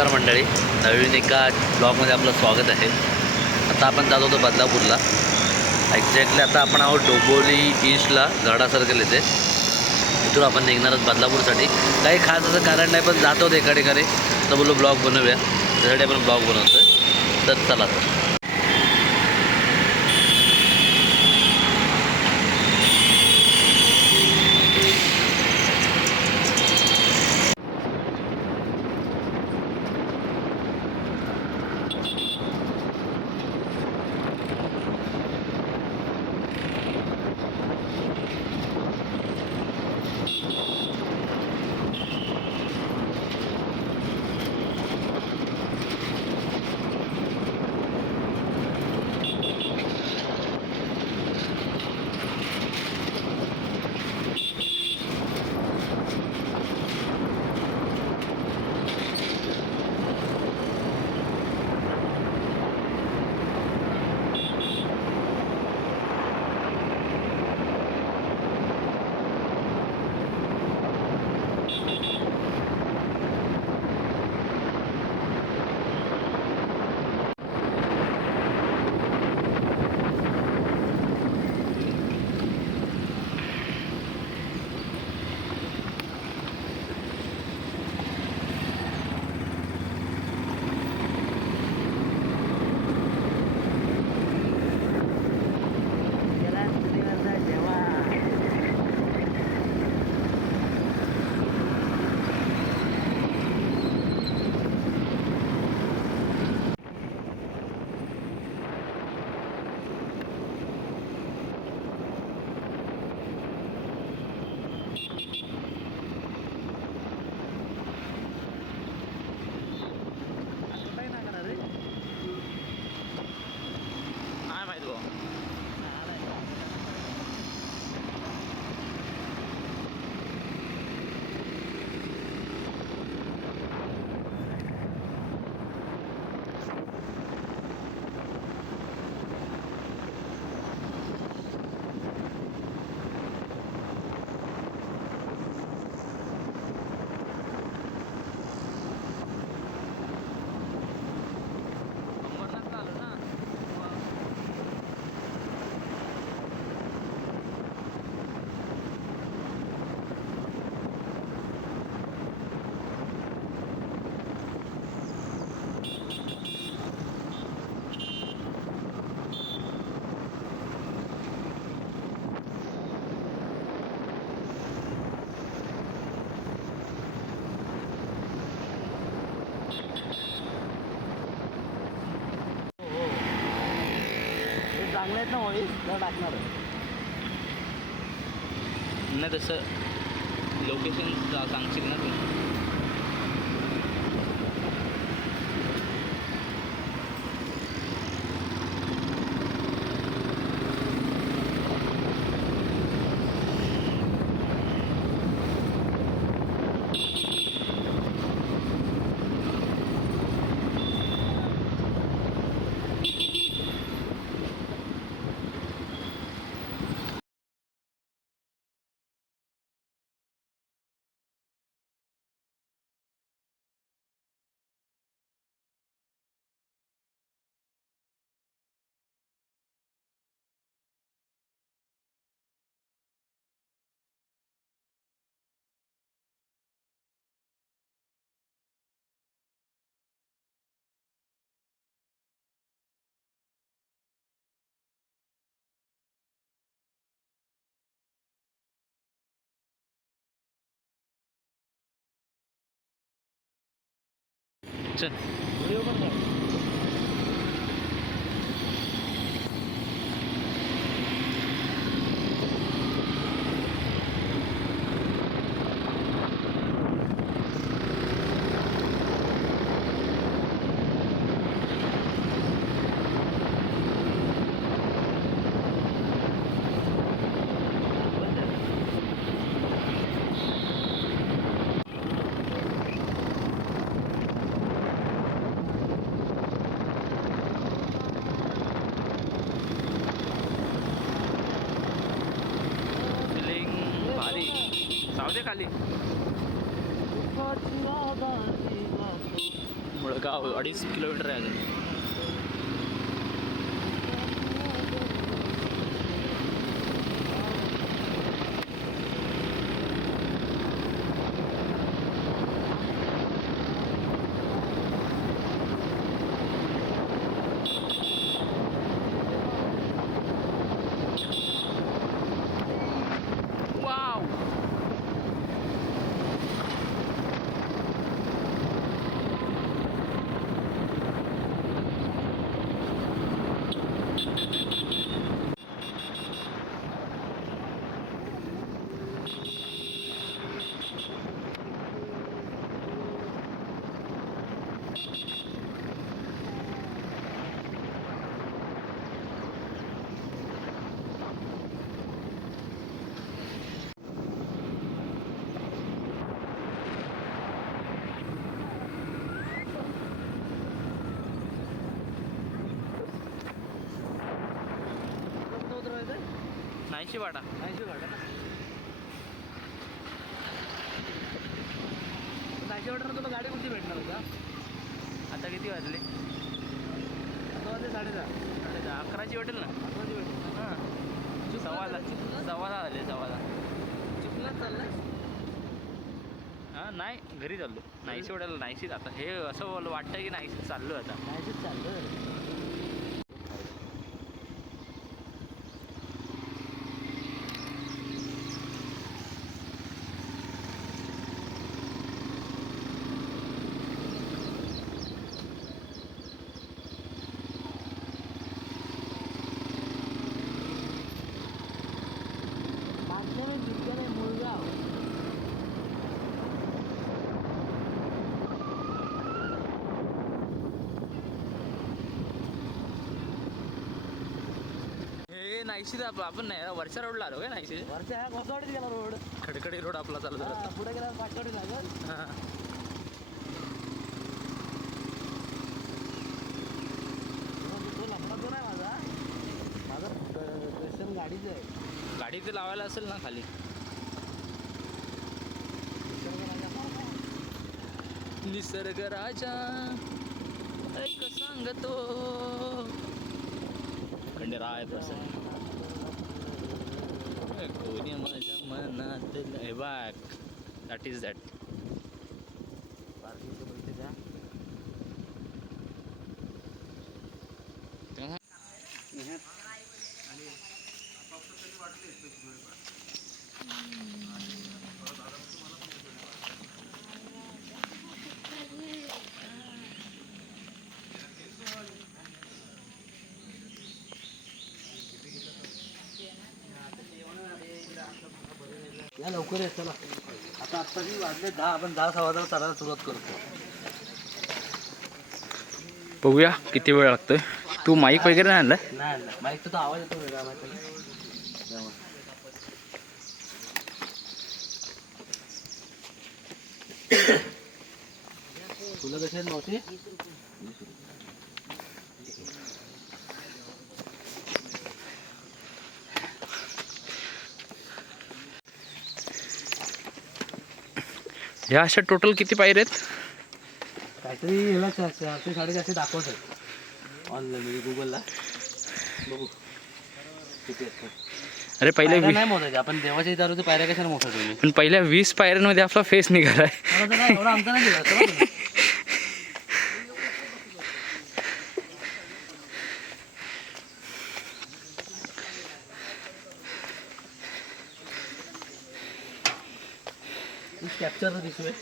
नमस्कार मंडळी. नवीन एका ब्लॉगमध्ये आपलं स्वागत आहे. आता आपण जात होतो बदलापूरला. एक्झॅक्टली आता आपण आहोत डोंबोली ईस्टला झाडा सर्कल येथे. इथून आपण निघणार आहोत बदलापूरसाठी. काही खास असं कारण नाही पण जात आहोत एका ठिकाणी तर बोललो ब्लॉग बनवूया. त्यासाठी आपण ब्लॉग बनवतो आहे तर चला तसं लोकेशन सांगशील ना? तू चल व्हिडिओ पण कर. फिलिंग भारी जाऊ खाली. मुळगाव अडीच किलोमीटर आहे अजून वाव नाहीशी वाटा ऐंशी वाटा ऐंशी वाटा तुला गाडी कोणती भेटणार होता आता किती वाजले आता वाजले साडेदहा साडे दहा अकराची वाटेल ना आता वाजले भेटणार हां सव्वा दहा सव्वा दहा झाले सव्वा दहा चिखलात चाललाय हां नाही घरी चाललो. नाहीशी वाटायला नाहीशीच. आता हे असं वाटतं की नाहीशी चाललो आता. ऐंशीच चाललं मुळगाव आप- आपण नाही वरच्या रोडला आलो काय नाहीशी वरच्या गेला रोड खडखडी रोड आपला चालू झाला. पुढे गेला पाचवाडी लागल. हां. नाही गाडीच आहे गाडी ते लावायला असेल ना खाली. निसर्ग राजा ऐक सांगतो. खंडेराय प्रसन्न. कोणी माझ्या मनात हे बॅक दॅट इज दॅट वाजले दहा आपण दहा सुरुवात करतो. बघूया किती वेळ लागतोय. तू माईक वगैरे नाही आणलाय? नाही तो आवाज येतो वेगळा माहिती. तुला कशी मावशी? ह्या अशा टोटल किती पायऱ्या आहेत? काहीतरी चारशे साडेचारशे दाखवत आहे ऑनलाईन म्हणजे गुगलला बघू. किती आहेत ते. अरे पहिल्या पायऱ्या वी नाही मोजायच्या. आपण देवाच्या दारूच्या पायऱ्या कशाला मोठा तुम्ही? पण पहिल्या वीस पायऱ्यांमध्ये आपला फेस निघालाय. मला तर नाही एवढा आमचा नाही दिला. कॅप्चर दिसतोय.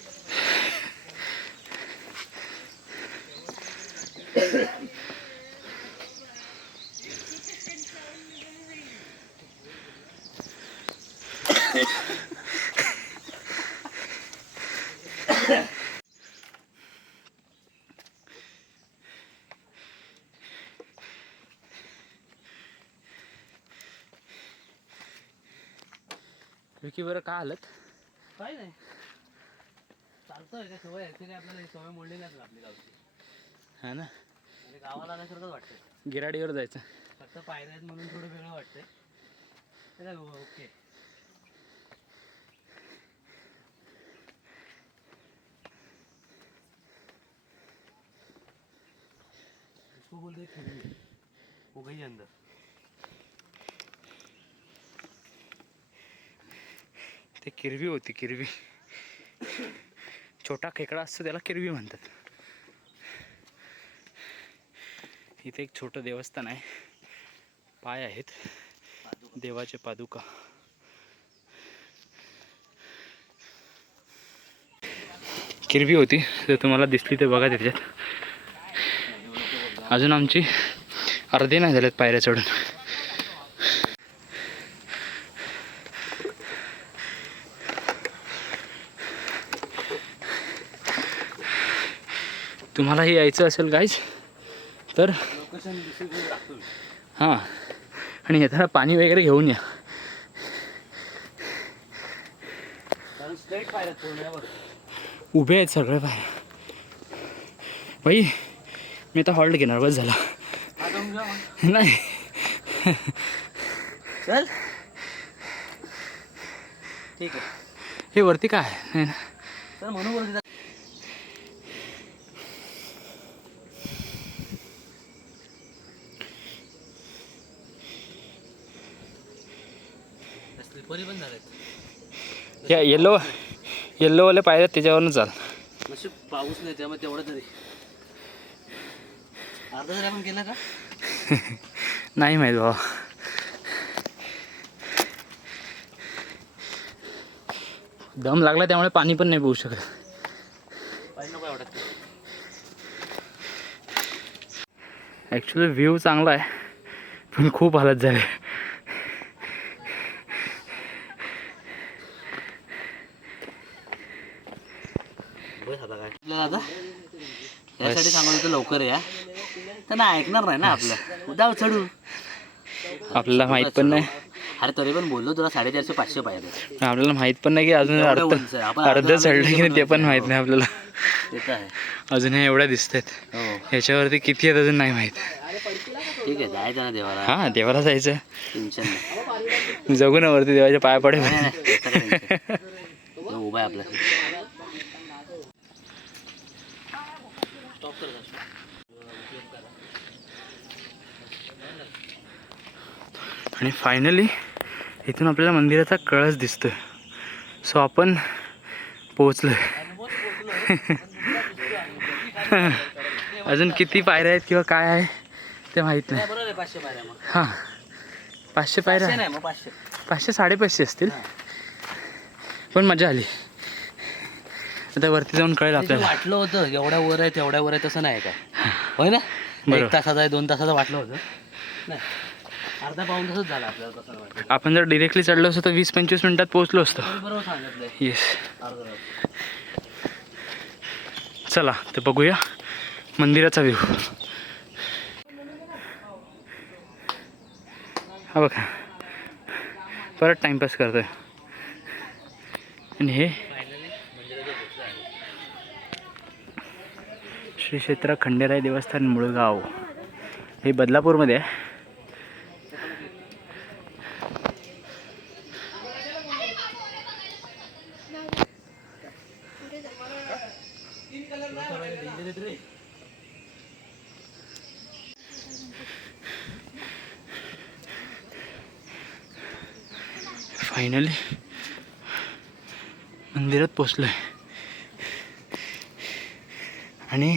विकी बरं का आलत? सवय आपल्याला ही सवय आपली गावची. हा ना? म्हणजे गावाला आल्यासारखंच वाटतंय. गिराडीवर जायचं. फक्त पायऱ्या आहेत म्हणून थोडं वेगळं वाटतंय. ओके. बोलते हैं खिड़की वो गई अंदर. ते किरवी होती किरवी. छोटा खेकडा असतो त्याला किरवी म्हणतात. इथे एक छोटं देवस्थान आहे. पाय आहेत. देवाचे पादुका. किरवी होती तर तुम्हाला दिसली ते बघा त्याच्यात. अजून आमची अर्धे नाही झालेत पायऱ्या चढून. तुम्हालाही यायचं असेल गाईज तर. हां. आणि येताना पाणी वगैरे घेऊन या. उभे आहेत सगळे बाहेर. बाई मी आता हॉल्ट घेणार बस झाला. नाही. चल. ठीक आहे? हे वरती काय म्हणून बोलते स्लिपरी पण झालेत या येल्लो येल्लोवाल्या पायऱ्या त्याच्यावरनं चाल नशीब पाऊस नाही त्यामुळे तेवढं तरी. अर्धा जरी आपण केलं का? नाही माहीत भावा. दम लागला त्यामुळे पाणी पण नाही पिऊ शकत. पाहिजे नको ॲक्च्युली व्ह्यू चांगला आहे पण खूप हालत झाले बस आता काय आपल्याला आता यासाठी सांगत होतं लवकर या त्यांना ऐकणार नाही ना आपलं. उद्या चढू. आपल्याला माहीत पण नाही. अरे तरी पण बोललो तुला साडेचारशे पाचशे पाहिजे. आपल्याला माहीत पण नाही की अजून एवढं अर्ध उंच आहे. आपण अर्ध अर्ध चढलं की नाही ते पण माहीत नाही आपल्याला. ते तर आहे. अजून हे एवढ्या दिसत आहेत हो. ह्याच्यावरती किती आहेत अजून नाही माहीत. ठीक आहे जायचं ना देवाला. हां देवाला जायचं. टेन्शन नाही. जगू ना वरती देवाच्या पाया पडे नाही, नाही, त्याचं काही tension नाही. तो उभा आहे आपला. आणि फायनली इथून आपल्याला मंदिराचा कळस दिसतोय. सो आपण पोचलोय अजून किती पायऱ्या आहेत किंवा काय आहे ते माहीत नाही. हां. पाचशे पायऱ्या. पाचशे साडेपाचशे असतील. पण मजा आली. आता वरती जाऊन कळेल आपल्याला. वाटलं होतं एवढ्या वर आहे तेवढ्या वर आहे तसं नाही काय. होय ना. एक तासाचा आहे दोन तासाचं वाटलं होतं. नाही. अर्धा पाऊन तासच झाला आपल्याला तसं वाटलं आपण जर डिरेक्टली चढलो असतो तर वीस पंचवीस मिनिटात पोहोचलो असतो. तरी बरोबर सांगितलंय. येस अर्धा तास. चला ते बघूया. मंदिराचा व्ह्यू हा बघा. परत टाइमपास करतोय. आणि हे श्री क्षेत्र खंडेराय देवस्थान मुळगाव. हे बदलापूरमध्ये आहे फायनली पोचलो आहे आणि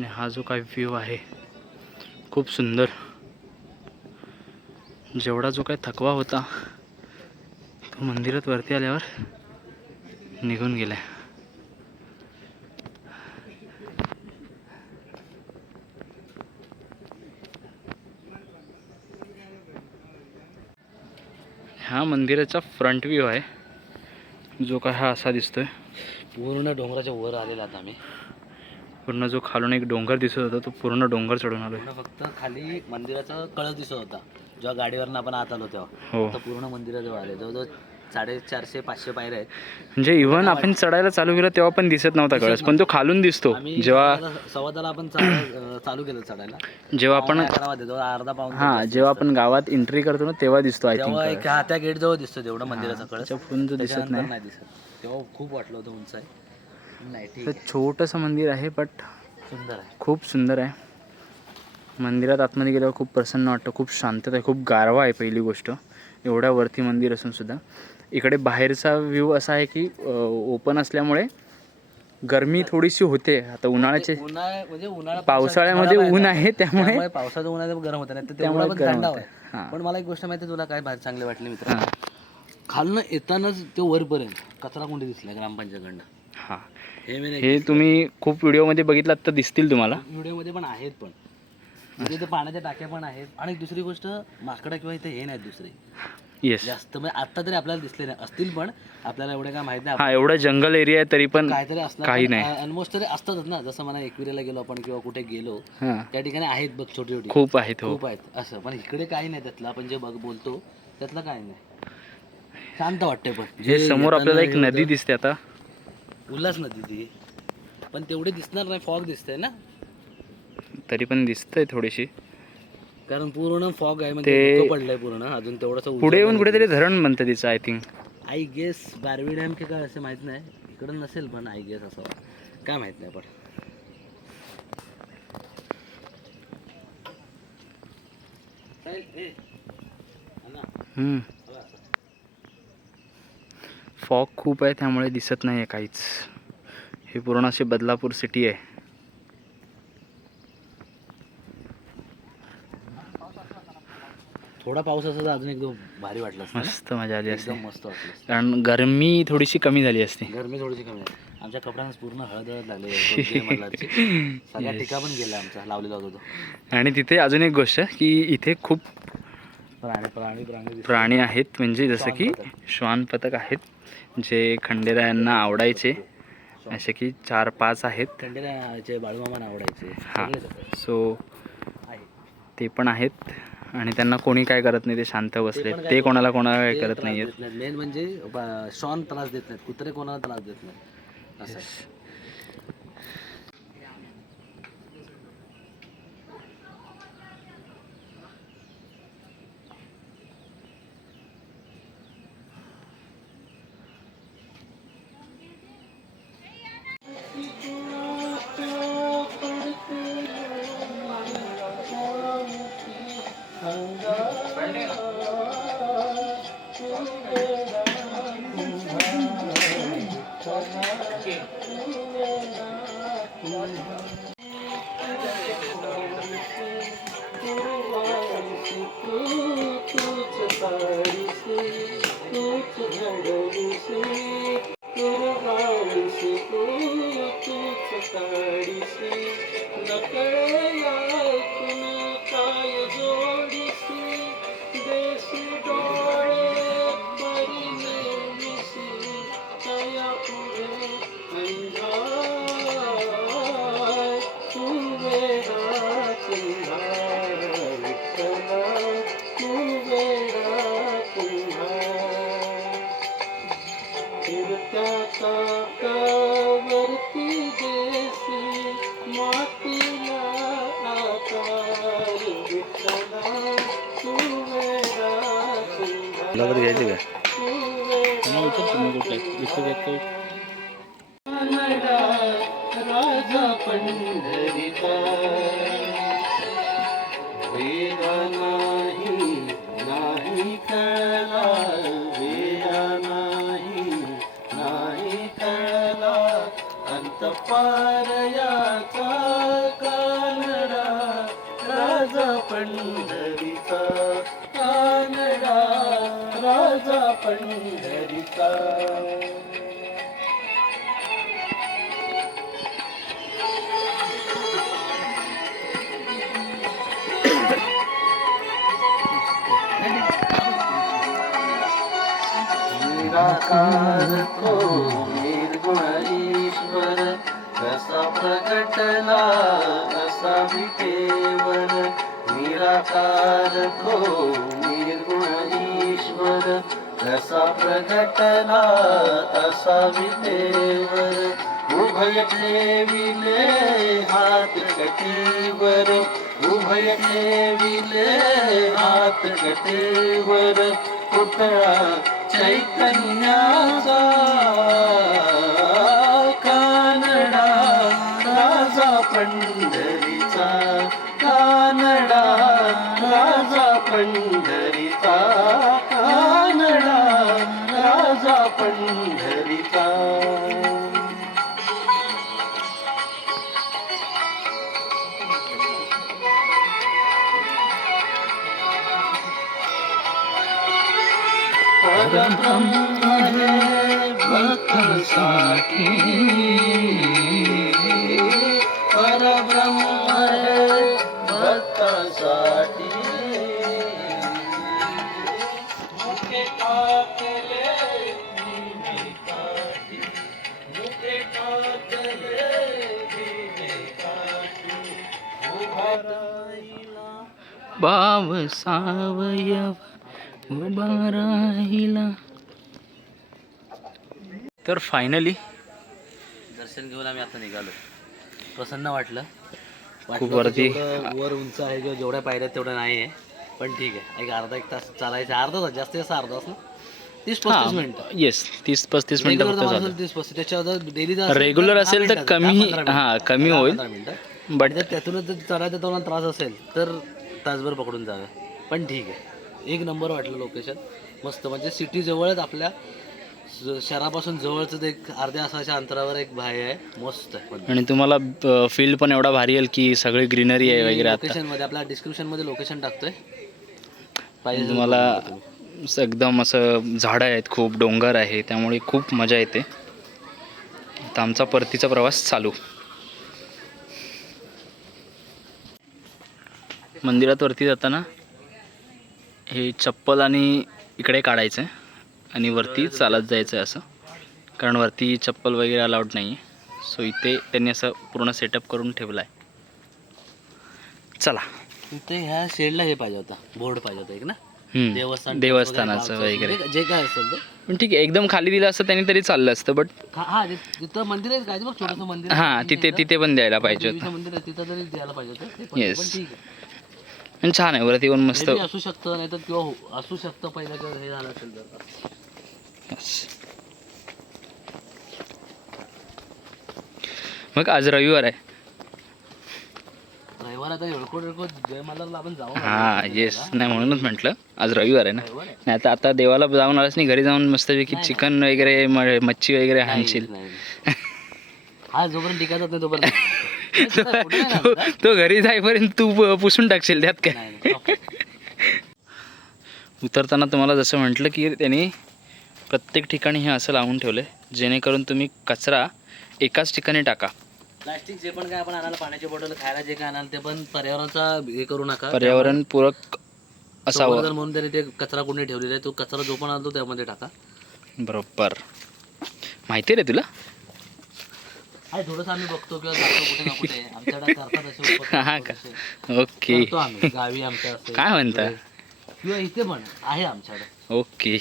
आणि हा जो काय व्ह्यू आहे खूप सुंदर. जेवढा जो काय थकवा होता तो मंदिरात वरती आल्यावर निघून गेला आहे हा मंदिराचा फ्रंट व्ह्यू आहे जो काय हा असा दिसतोय. पूर्ण डोंगराच्या वर आलेला आता आम्ही. पूर्ण जो खालून एक डोंगर दिसत होता तो पूर्ण डोंगर चढून पूर्ण फक्त खाली मंदिराचा कळस दिसत होता. जेव्हा गाडीवरनं आपण आत आलो तेव्हा. हो. पूर्ण मंदिराजवळ आले. जवळजवळ साडेचारशे पाचशे पायऱ्या आहेत. म्हणजे इव्हन आपण चढायला चालू केलं तेव्हा पण दिसत नव्हता कळस पण तो खालून दिसतो. जेव्हा दहाला आपण चाल- केलं चढायला. जेव्हा आपण अर्धा पाऊन हा जेव्हा. आपण गावात एंट्री करतो ना तेव्हा दिसतो आय थिंक एक हा त्या गेट जवळ दिसतो तेवढं मंदिराचा कळस. तो दिसत नाही. दिसत. तेव्हा खूप वाटलं होतं उंच आहे नाही तर छोटंसं मंदिर आहे बट सुंदर आहे. खूप सुंदर आहे. मंदिरात आतमध्ये गेल्यावर खूप प्रसन्न वाटतं खूप शांतता आहे खूप गारवा आहे पहिली गोष्ट. एवढ्या वरती मंदिर असून सुद्धा. इकडे बाहेरचा व्ह्यू असा आहे की ओपन असल्यामुळे गरमी थोडीशी होते. आता उन्हाळ्याचे उन्हाळ्या म्हणजे पावसाळ्यामध्ये ऊन आहे त्यामुळे पावसाचं उन्हाळ्यात गरम होतं नाही तर त्यामुळे गरम. पण मला एक गोष्ट माहिती तुला काय भारी चांगले वाटले मित्र? खालनं येतानाच ते वरपर्यंत कचरा कुंडी दिसला ग्रामपंचायतकडनं. हां. हे तुम्ही खूप व्हिडिओमध्ये बघितलात तर दिसतील तुम्हाला. व्हिडिओमध्ये पण आहेत पण. म्हणजे इथे पाण्याच्या टाक्या पण आहेत. आणि दुसरी गोष्ट माकडं किंवा इथे हे नाहीत दुसरे. येस जास्त म्हणजे आता तरी आपल्याला दिसले नाही. असतील पण आपल्याला एवढे काय माहीत नाही. हा एवढा जंगल एरिया आहे तरी पण काहीतरी असणार काही नाही. ऑलमोस्ट तरी असतातच ना. जसं मला एकविरेला गेलो आपण किंवा कुठे गेलो हां. त्या ठिकाणी आहेत बघ छोटी छोटी. खूप आहेत हो. खूप आहेत. असं. पण इकडे काही नाही त्यातलं. आपण जे बघ बोलतो त्यातलं काही नाही. शांत वाटतंय पण. जे समोर आपल्याला एक नदी दिसते आता. उल्हास नदी ती पण तेवढी दिसणार नाही फॉग दिसतंय ना? तरी पण दिसतंय थोडीशी. कारण पूर्ण फॉग आहे म्हणजे ते- धुकं पडलंय पूर्ण. अजून तेवढंच पुढे येऊन कुठेतरी धरण बनतं तिचं I think I guess Barvi dam की काय असं माहीत नाही. इकडं नसेल पण आय गेस असं. काय माहीत नाही पण. साहिल, ए, असं. फॉग खूप आहे त्यामुळे दिसत नाही आहे काहीच. हे पूर्ण अशी बदलापूर सिटी आहे. थोडा पाऊस असता तर अजून एकदम भारी वाटलं असतं ना? मस्त मजा आली असते. एकदम मस्त वाटलं असतं. कारण गरमी थोडीशी कमी झाली असते. गरमी थोडीशी कमी आहे आमच्या कपड्यांना पूर्ण हळद हळद लागले. सगळ्या टिका पण गेला आमचा लावलेला होता तो. आणि तिथे अजून एक गोष्ट की इथे खूप प्राणी आहेत. म्हणजे जसं की श्वान पथक आहेत जे खंडेरा यांना आवडायचे. असे की चार पाच आहेत. खंडेराचे बाळूमामा आवडायचे. हां. सो. ते पण आहेत. आणि त्यांना कोणी काय करत नाही ते शांत बसले ते कोणाला कोणाला काय करत नाही. मेन म्हणजे शॉन त्रास देत नाहीत. कुत्रे कोणाला त्रास देत नाहीत. पंढरीचा कानडा राजा पंढरीचा. निराकार तो निराकार तो निर्गुण ईश्वर जसा प्रगटला तसा विदेवर. उभय ठेविले हात गटीवर उभय ठेविले हात गटीवर पुतळा चैतन्याचा. बाव सावयव उभा राहिला तर फायनली दर्शन घेऊन आम्ही आता निघालो. प्रसन्न वाटलं. खूप वरती. वर उंच आहे किंवा जेवढ्या पायऱ्या आहेत तेवढं नाही आहे. पण ठीक आहे. एक अर्धा एक तास चालायचं अर्धा तास जास्तीत जास्त अर्धा तास ना? तीस पस्तीस मिनिटं. येस तीस पस्तीस मिनिटं फक्त तीस पस्तीस. त्याच्या डेली रेग्युलर असेल तर कमी हां कमी होईल. बट जर त्यातूनच जर चढायचा तुम्हाला त्रास असेल तर तासभर पकडून जावे. पण ठीक आहे. एक नंबर वाटलं लोकेशन मस्त. म्हणजे सिटी जवळच आपल्या शहरापासून जवळच एक अर्ध्या तासाच्या अंतरावर एक भाई आहे. मस्त आहे आणि तुम्हाला फील्ड पण एवढा भारी येईल की सगळी ग्रीनरी आहे वगैरे आता. लोकेशनमध्ये आपल्या डिस्क्रिप्शनमध्ये लोकेशन टाकतोय. पाहिजे असेल तुम्हाला. असं एकदम असं झाडं आहेत खूप डोंगर आहे त्यामुळे खूप मजा येते. आता आमचा परतीचा प्रवास चालू. मंदिरात वरती जाताना हे चप्पल आणि इकडे काढायचं आहे आणि वरती चालत जायचं आहे असं. कारण वरती चप्पल वगैरे अलाउड नाही आहे सो इथे त्यांनी असं पूर्ण सेटअप करून ठेवलं आहे चला. इथे ह्या शेडला हे पाहिजे होता. बोर्ड पाहिजे होता एक ना. देवस्थान देवस्थानाचं वगैरे जे- काय असेल पण ठीक आहे एकदम खाली दिलं असतं त्यांनी तरी चाललं असतं बट हा तिथं मंदिर आहे काय बघ छोटंसं मंदिर. हां तिथे तिथे पण द्यायला पाहिजे होतं. मंदिर आहे तिथं तरी द्यायला पाहिजे होतं. पण-. पण आहे. आणि छान आहे वरती येऊन मस्त. असू शकतं नाही तर किंवा हो- असू शकतं पहिलं किंवा हे झालं असेल तर. Yes. मग आज रविवार आहे रविवार आता येळकोट येळकोट जय मल्हारला आपण जाऊ हा येस नाही म्हणूनच म्हटलं आज रविवार आहे ना रविवार आहे. नाही आता आता देवाला जाऊन आलास नाही घरी जाऊन मस्तपैकी नाही, चिकन वगैरे म- मच्छी वगैरे हाणशील नाही, नाही. हा जोपर्यंत नाही तोपर्यंत नाही. कुठे नाही तो जाणार, तो घरी जाईपर्यंत तू प- पुसून टाकशील त्यात काय नाही, नाही. Okay. उतरताना तुम्हाला जसं म्हटलं की त्यांनी प्रत्येक ठिकाणी हे असं लावून ठेवलं आहे जेणेकरून तुम्ही कचरा एकाच ठिकाणी टाका. प्लास्टिक जे पण काय आपण आणायला पाण्याची बॉटल खायला जे काय आणाल ते पण पर्यावरणाचा हे करू नका. पर्यावरणपूरक असावं. म्हणून त्यांनी ते कचरा कुंडी ठेवलेला आहे तो कचरा जो पण आणतो त्यामध्ये टाका. बरोबर. माहिती आहे रे तुला? आहे थोडंसं आम्ही बघतो किंवा जातो कुठे ना कुठे. आमच्याकडे करतात असे उपक्रम का? ओके. करतो आम्ही गावी आमच्या काय म्हणता? किंवा इथे पण आहे आमच्याकडे. ओके.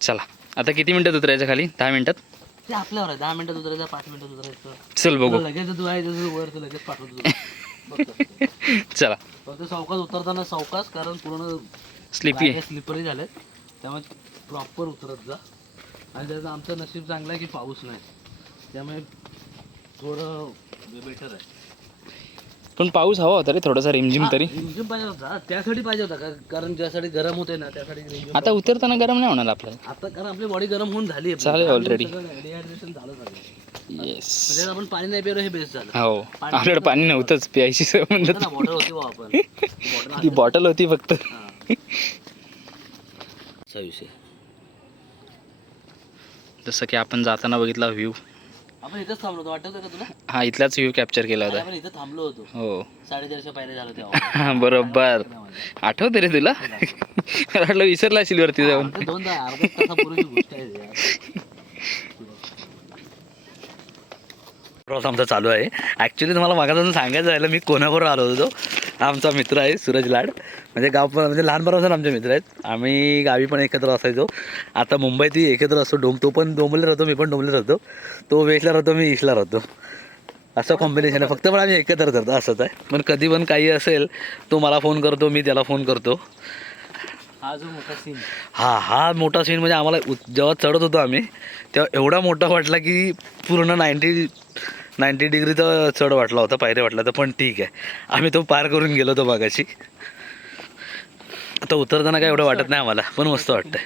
चला. आता किती मिनटात उतरायचं खाली? दहा मिनिटात ते आपल्यावर आहे. दहा मिनिटात उतरायचं पाच मिनिटात उतरायचं. चल बघू. लगेच तू आहे जसं वर तू लगेच पाठवतो तुला. बघतो. चला. फक्त सावकाश उतरताना सावकाश कारण पूर्ण स्लिपी आहे. स्लिपरी झाले त्यामुळे प्रॉपर उतरत जा. आणि त्याचं आमचं नशीब चांगलं आहे की पाऊस नाही. त्यामुळे थोडं बेटर आहे. पण पाऊस हवा होता रे थोडासा रिमझिम तरी. रिमझिम पाहिजे होता. त्यासाठी पाहिजे होता का- कारण ज्यासाठी गरम होते ना त्यासाठी रिमझिम आता उतरताना गरम नाही होणार आपल्याला? आता कारण आपली बॉडी गरम होऊन झाली आहे. already. झालं सगळं. येस म्हणजे आपण पाणी नाही पिलो हे बेस्ट झालं. हो. आपल्याकडे पाणी नव्हतंच प्यायची ना बॉटल होती आपण. ती बॉटल होती फक्त. असा विषय. जसं की आपण जाताना बघितला व्ह्यू आपण इथंच थांबलो होतो वाटतं का तुला? हा इथलाच व्ह्यू कॅप्चर केला होता. आपण इथं थांबलो होतो. हो. साडेचारशे पायऱ्या झालं तेव्हा बरोबर. आठवते रे तुला? मला वाटलं विसरला असेल वरती जाऊन. अर्धा दोन तास अर्धा तासापूर्वीची गोष्ट आहे ती यार. प्रवास आमचा चालू आहे. ॲक्च्युली तुम्हाला मागापासून सांगायचं राहिलं मी कोणाबरोबर आलो होतो. आमचा मित्र आहे सूरज लाड. म्हणजे गाव पण म्हणजे लहानपणापासून आमचे मित्र आहेत. आम्ही गावी पण एकत्र असायचो. आता मुंबईतही एकत्र असतो. डोम तो पण डोंबले राहतो मी पण डोंबले राहतो. तो वेशला राहतो मी ईशला राहतो. असं कॉम्बिनेशन आहे. फक्त पण आम्ही एकत्र करतो. असंच आहे. पण कधी पण काही असेल तो मला फोन करतो मी त्याला फोन करतो. हा जो मोठा सीन हा हा मोठा सीन म्हणजे आम्हाला जेव्हा चढत होतो आम्ही तेव्हा एवढा मोठा वाटला की पूर्ण नाईन्टी नाईन्टी डिग्रीचा चढ वाटला होता पायऱ्या वाटला तर पण ठीक आहे. आम्ही तो पार करून गेलो होतो बागाशी आता उतरताना काय एवढं वाटत नाही आम्हाला पण मस्त वाटतंय.